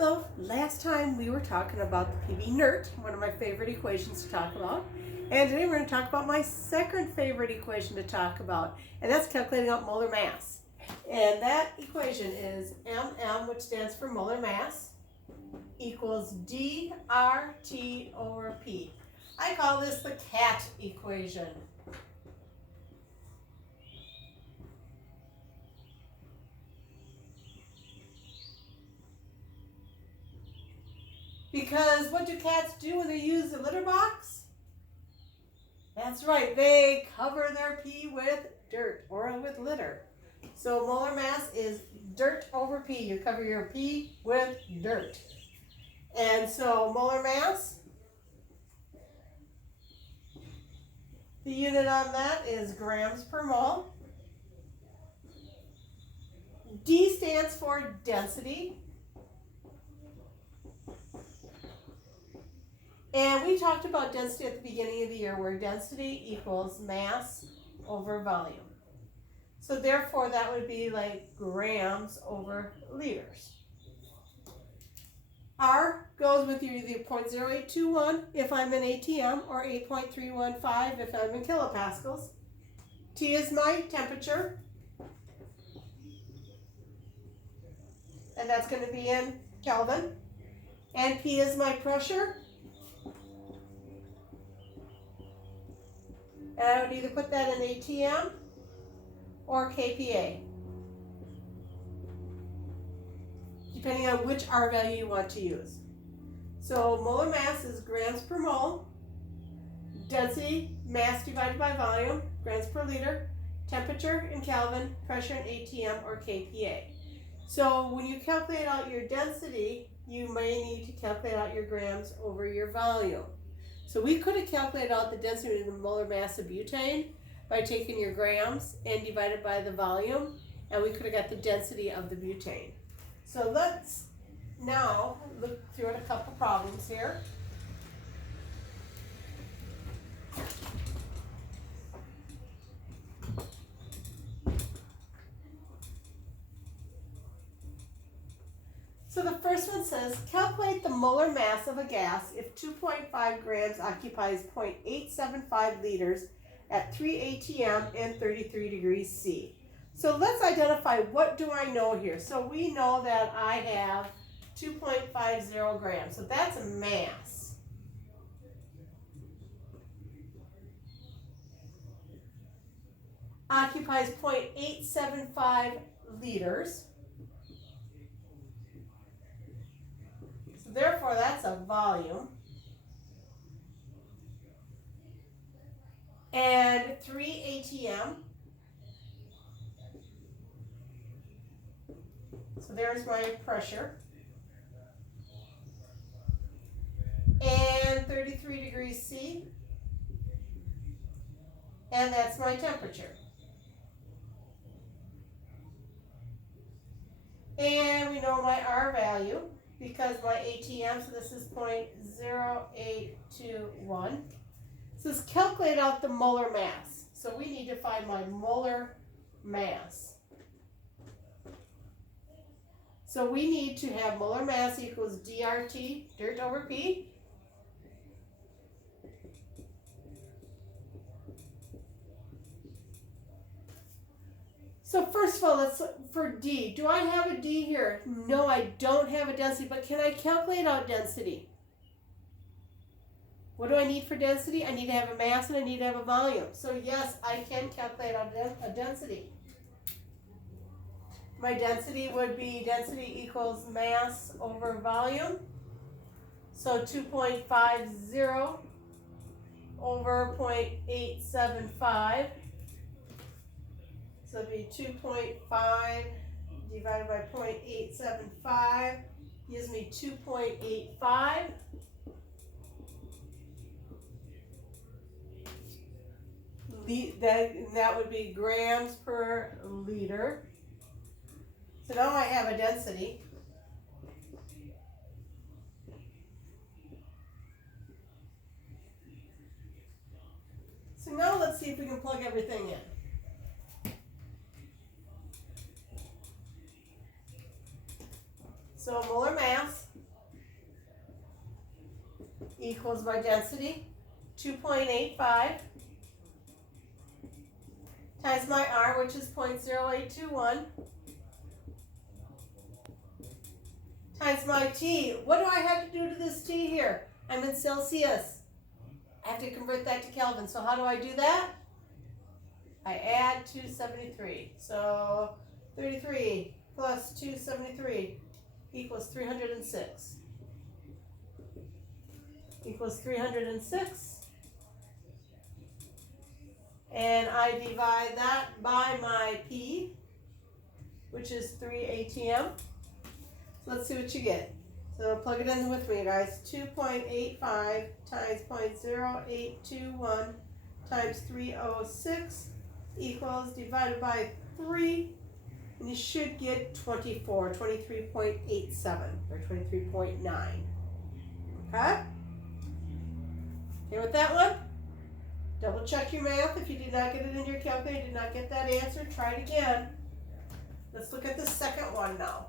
Hello, last time we were talking about the PV NERT, one of my favorite equations to talk about. And today we're going to talk about my second favorite equation to talk about, and that's calculating out molar mass. And that equation is MM, which stands for molar mass, equals dRT over P. I call this the CAT equation. Because what do cats do when they use the litter box? That's right, they cover their pee with dirt or with litter. So molar mass is dirt over pee. You cover your pee with dirt. And so molar mass, the unit on that is grams per mole. D stands for density. And we talked about density at the beginning of the year, where density equals mass over volume. So therefore that would be like grams over liters. R goes with either 0.0821 if I'm in ATM or 8.315 if I'm in kilopascals. T is my temperature, and that's going to be in Kelvin. And P is my pressure. And I would either put that in ATM or kPa, depending on which R value you want to use. So molar mass is grams per mole, density, mass divided by volume, grams per liter, temperature in Kelvin, pressure in ATM or kPa. So when you calculate out your density, you may need to calculate out your grams over your volume. So we could have calculated out the density of the molar mass of butane by taking your grams and divided by the volume, and we could have got the density of the butane. So let's now look through a couple problems here. So the first one says, calculate the molar mass of a gas if 2.5 grams occupies 0.875 liters at 3 ATM and 33 degrees C. So let's identify, what do I know here? So we know that I have 2.50 grams, so that's a mass. Occupies 0.875 liters. Therefore, that's a volume. And 3 ATM. So there's my pressure. And 33 degrees C. And that's my temperature. And we know my R value, because my ATM, so this is 0.0821. So let's calculate out the molar mass. So we need to find my molar mass. So we need to have molar mass equals dRT, dirt over P. So first of all, let's look for D. Do I have a D here? No, I don't have a density, but can I calculate out density? What do I need for density? I need to have a mass and I need to have a volume. So yes, I can calculate out a density. My density would be density equals mass over volume. So 2.50 over 0.875. So it'd be 2.5 divided by 0.875 gives me 2.85. That would be grams per liter. So now I have a density. So now let's see if we can plug everything in. So molar mass equals my density, 2.85, times my R, which is 0.0821, times my T. What do I have to do to this T here? I'm in Celsius. I have to convert that to Kelvin. So how do I do that? I add 273. So 33 plus 273 equals 306. Equals 306. And I divide that by my P, which is 3 ATM. So let's see what you get. So plug it in with me, guys. 2.85 times 0.0821 times 306 equals, divided by 3, and you should get 23.87 or 23.9. Okay? Okay with that one? Double check your math. If you did not get it in your calculator, did not get that answer, try it again. Let's look at the second one now.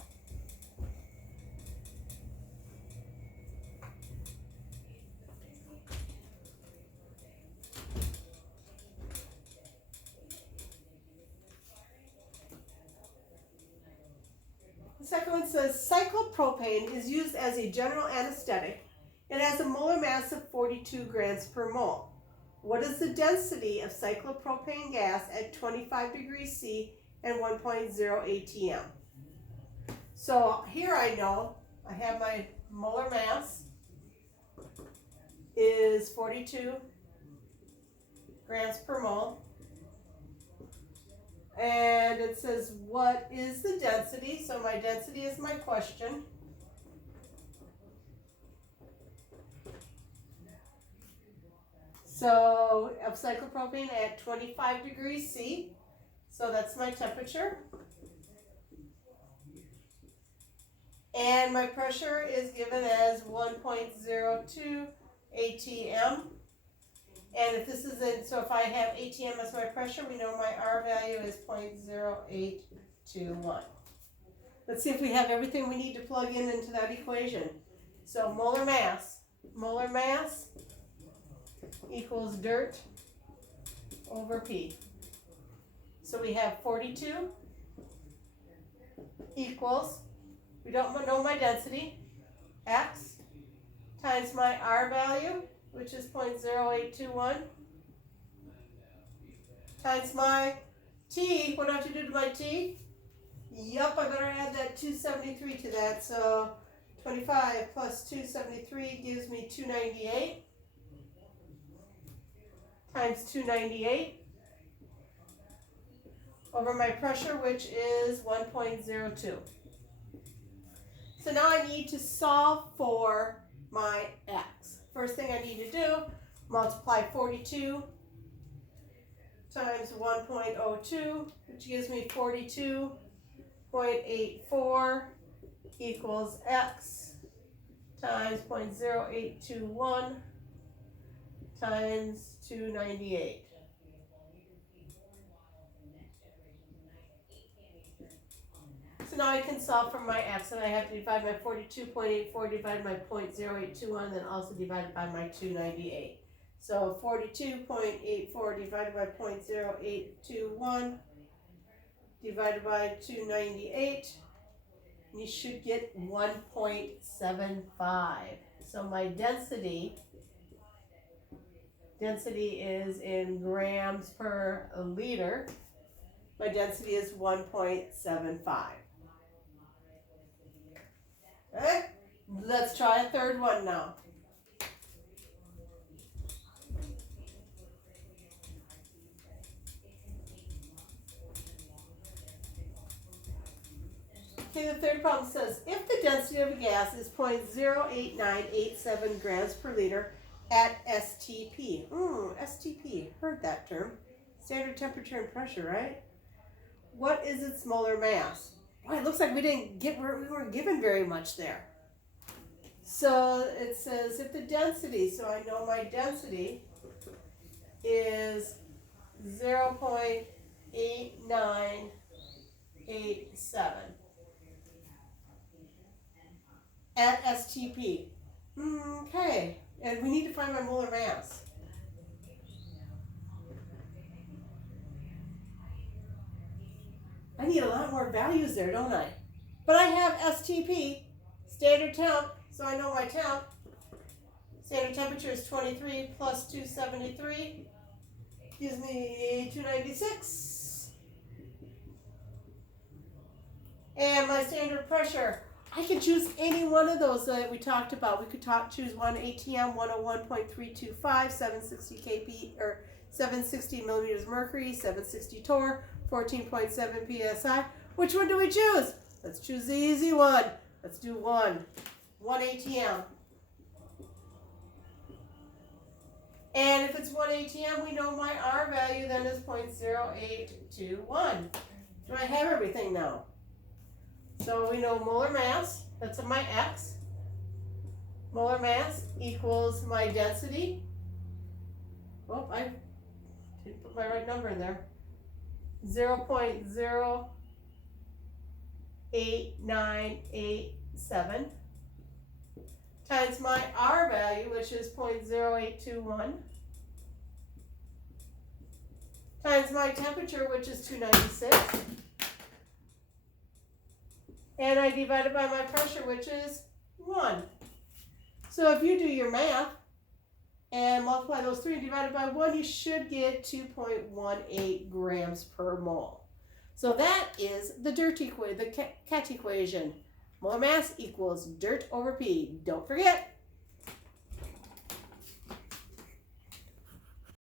The second one says cyclopropane is used as a general anesthetic. It has a molar mass of 42 grams per mole. What is the density of cyclopropane gas at 25 degrees C and 1.0 ATM? So here I know I have my molar mass is 42 grams per mole. And it says, what is the density? So my density is my question. So of cyclopropane at 25 degrees C. So that's my temperature. And my pressure is given as 1.02 ATM. And if this is in, so if I have ATM as my pressure, we know my R value is 0.0821. Let's see if we have everything we need to plug in into that equation. So molar mass equals dirt over P. So we have 42 equals, we don't know my density, X times my R value, which is 0.0821, times my T. What do I have to do to my T? Yup, I better add that 273 to that. So 25 plus 273 gives me 298 times 298 over my pressure, which is 1.02. So now I need to solve for my X. First thing I need to do, multiply 42 times 1.02, which gives me 42.84 equals X times 0.0821 times 298. So now I can solve for my X, and I have to divide my 42.84 divided by 0.0821, then also divided by my 298. So 42.84 divided by 0.0821 divided by 298, you should get 1.75. So my density is in grams per liter. My density is 1.75. Okay, let's try a third one now. Okay, the third problem says, if the density of a gas is 0.08987 grams per liter at STP. STP, heard that term. Standard temperature and pressure, right? What is its molar mass? Boy, it looks like we weren't given very much there. So it says if the density, so I know my density is 0.8987 at STP. Okay, And we need to find my molar mass. I need a lot more values there, don't I? But I have STP, standard temp, so I know my temp. Standard temperature is 23 plus 273 gives me 296. And my standard pressure, I can choose any one of those that we talked about. We could choose one ATM 101.325, 760 kP or 760 millimeters mercury, 760 torr, 14.7 psi. Which one do we choose? Let's choose the easy one. Let's do one ATM. And if it's 1 ATM, we know my R value then is 0.0821. Do I have everything now? So we know molar mass, that's my X. Molar mass equals my density. Oh, I didn't put my right number in there. 0.08987 times my R value, which is 0.0821, times my temperature, which is 296, and I divide it by my pressure, which is 1. So if you do your math and multiply those three and divide it by 1, you should get 2.18 grams per mole. So that is the the Ket equation. Molar mass equals dirt over P. Don't forget,